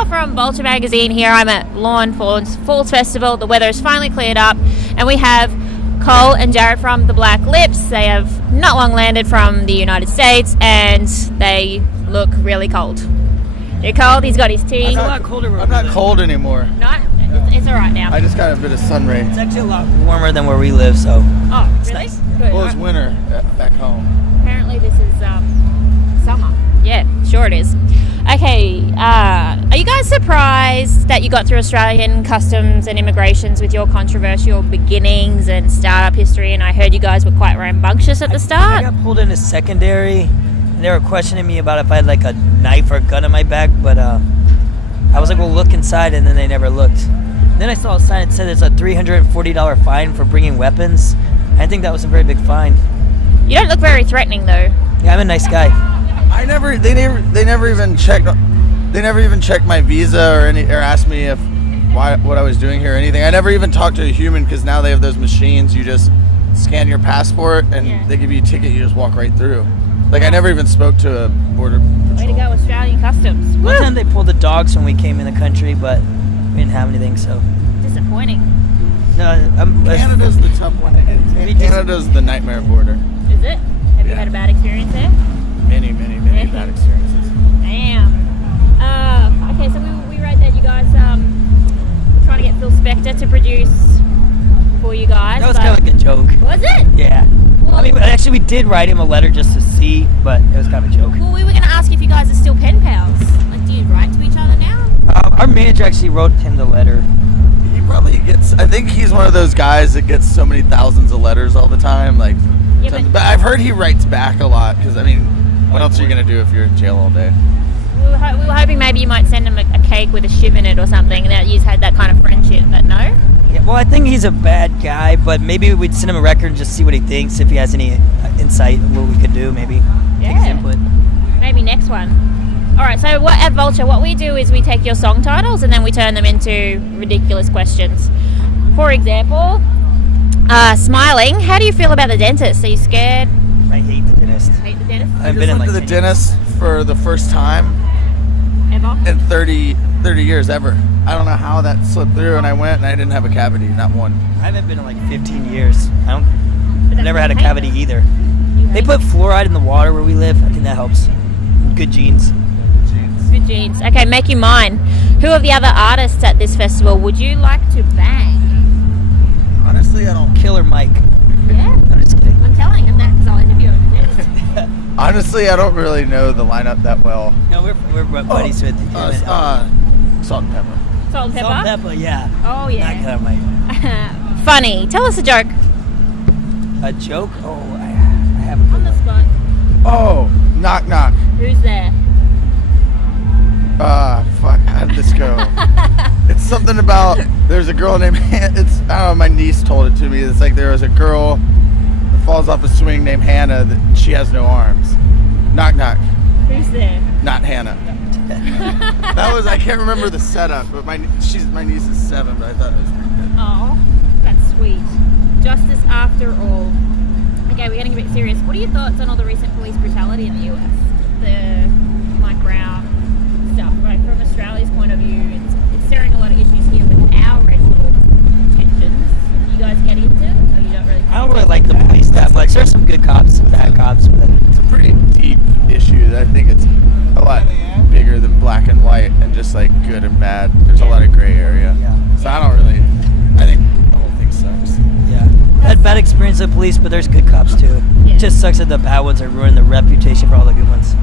Michelle from Vulture magazine here. I'm at Lawn Falls Festival. The weather has finally cleared up, and we have Cole and Jared from the Black Lips. They have not long landed from the United States, and they look really cold. You're cold? He's got his tea. It's a lot colder. I'm not cold anymore. No? It's all right now. I just got a bit of sun ray. It's actually a lot warmer than where we live, so. Oh, it's really? nice. Good. Well, it's winter back home. Apparently this is summer. Yeah, sure it is. Okay, are you guys surprised that you got through Australian customs and immigrations with your controversial beginnings and startup history? And I heard you guys were quite rambunctious at the start. I got pulled into secondary, and they were questioning me about if I had like a knife or a gun in my back, but I was like, well, look inside, and then they never looked. And then I saw a sign that said it's a $340 fine for bringing weapons. I think that was a very big fine. You don't look very threatening, though. Yeah, I'm a nice guy. They never even checked my visa or asked me what I was doing here or anything. I never even talked to a human because now they have those machines. You just scan your passport and they give you a ticket. You just walk right through. Like I never even spoke to a border patrol. Way to go, Australian customs. One time they pulled the dogs when we came in the country, but we didn't have anything, so. Disappointing. No, Canada's the tough one. Canada's the nightmare border. Is it? Have you had a bad experience there? Many bad experiences. Damn. Okay, so we read that you guys were trying to get Phil Spector to produce for you guys. That was kind of like a joke. Was it? Yeah. Well, I mean, actually, we did write him a letter just to see, but it was kind of a joke. Well, we were going to ask if you guys are still pen pals. Like, do you write to each other now? Our manager actually wrote him the letter. He probably gets. I think he's one of those guys that gets so many thousands of letters all the time. Like, Yeah, but I've heard he writes back a lot because I mean, what else are you gonna do if you're in jail all day? We were hoping maybe you might send him a cake with a shiv in it or something, and that you've had that kind of friendship, but no? Yeah, well, I think he's a bad guy, but maybe we'd send him a record and just see what he thinks, if he has any insight of what we could do, maybe. Take his input. Maybe next one. Alright, so at Vulture, what we do is we take your song titles and then we turn them into ridiculous questions. For example, Smiling, how do you feel about the dentist? Are you scared? I hate the dentist. Hate the dentist? I've been in went to the 10 years. dentist for the first time Ever? in 30 years ever. I don't know how that slipped through, and I went and I didn't have a cavity, not one. I haven't been in like 15 years. I've that's never had a what you cavity hate, either. You They hate put fluoride in the water where we live. I think that helps. Good genes. good genes. Okay, make you mine. Who of the other artists at this festival would you like to bang? Honestly, I don't. Killer Mike. Yeah? I'm just kidding. I'm telling him that because I'll interview him. Honestly, I don't really know the lineup that well. No, we're buddies with him. Salt and pepper. Salt and pepper? Salt and pepper, yeah. Oh, Not yeah. Killer Mike. Funny. Tell us a joke. A joke? Oh, I have a On good the one. spot. Oh, knock knock. Who's there? Fuck. How did this go? It's something about there's a girl named I don't know. My niece told it to me. It's like there was a girl that falls off a swing named Hannah. That she has no arms. Knock knock. Who's there? Not Hannah. That was I can't remember the setup, but my niece is 7, but I thought it was pretty good. Oh, that's sweet. Justice after all. Okay, we're getting a bit serious. What are your thoughts on all the recent police brutality in the US? The Mike Brown stuff, right? From Australia's point of view, it's stirring a lot of issues here with our racial tensions. You guys get into it, or you don't really? I don't really like the police that much. There's some good cops, some bad cops, but It's a pretty deep issue. I think it's a lot bigger than black and white and just like good and bad. There's a lot of gray area. Yeah. So I think the whole thing sucks. yeah. I had bad experience with police, but there's good cops too. Yeah. It just sucks that the bad ones are ruining the reputation for all the good ones.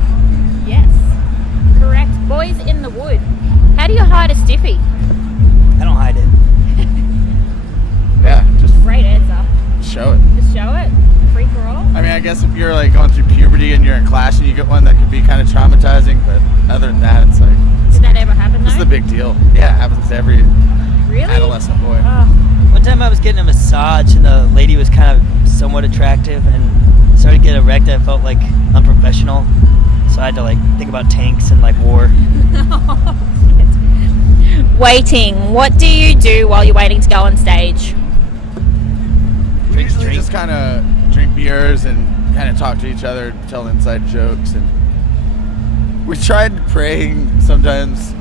Yes, correct. Boys in the wood. How do you hide a stiffy? I don't hide it. Yeah, just Great answer. show it. Just show it. Free for all. I mean, I guess if you're like going through puberty and you're in class and you get one, that could be kind of traumatizing. But other than that, it's like Did that ever happen though? this is the big deal. Yeah, it happens to every Really? adolescent boy. Oh, One time I was getting a massage and the lady was kind of somewhat attractive and started to get erect. I felt like unprofessional, so I had to like think about tanks and like war. waiting. What do you do while you're waiting to go on stage? We usually just kind of drink beers and kind of talk to each other, tell inside jokes, and we tried praying sometimes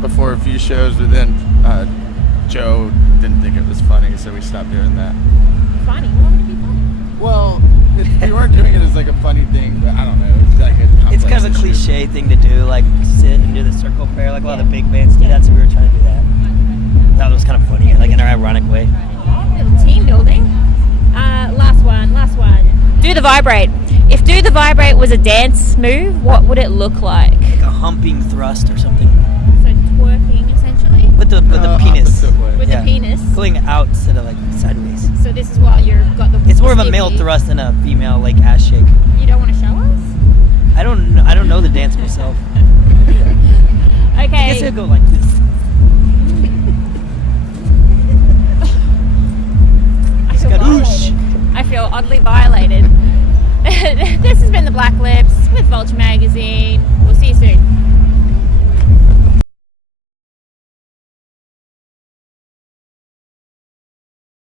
before a few shows, but then Joe didn't think it was funny, so we stopped doing that. Funny? Why would it be funny? Well, we weren't doing it as like a funny thing, but I don't know. It's like It's kind of a cliche thing to do, like sit and do the circle prayer, like a lot of big bands do that. So we were trying to do that. That was kind of funny, like in an ironic way. Little team building. Last one. Do the Vibrate. If Do the Vibrate was a dance move, what would it look like? Like a humping thrust or something. So twerking, essentially? With the penis. opposite way. With the penis. Going out instead of like sideways. So this is why you've got the... It's more of a stiffy. male thrust than a female like ass shake. You don't want to show us? I don't know the dance myself. I guess Okay. it'd go like this. I feel oddly violated. This has been the Black Lips with Vulture